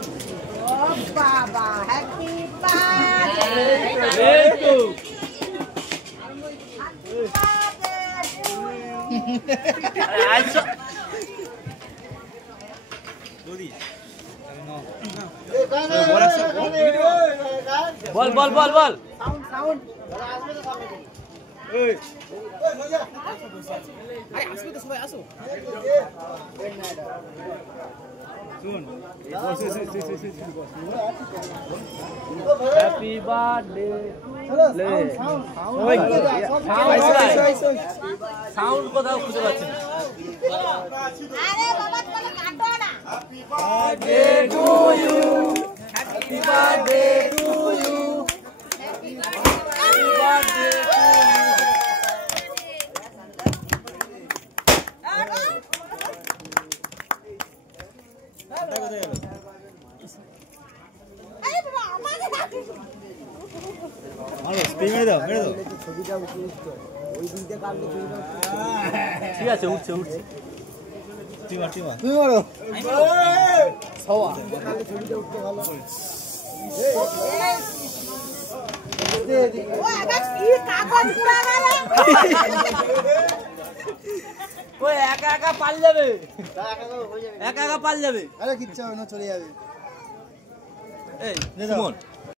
Oh, Baba, happy birthday to you. Ball ball ball ball sound এই আরে আসবে তো সবাই আসো শুন হ্যাপি বার্থডে সাউন্ড কোথাও খুঁজে পাচ্ছি না আরে বাবা তুমি কাটো না happy birthday to you happy birthday to you happy birthday to you আরে বাবা আমাকে ডাকিস আরে স্পিড মেরে দাও ছবিটা উঠিস তো ওই দিনতে কাটলে ছবিটা ঠিক আছে উঠছে উঠছে টিমা তুমি মারো সওয়া কাটলে ছবিটা উঠতে ভালো ও আবার কি কাগজ পুরা গেল ওই একা একা পাল যাবে একা একা পাল যাবে আরে কিচ্ছু হবে না চলে যাবে এই সুমন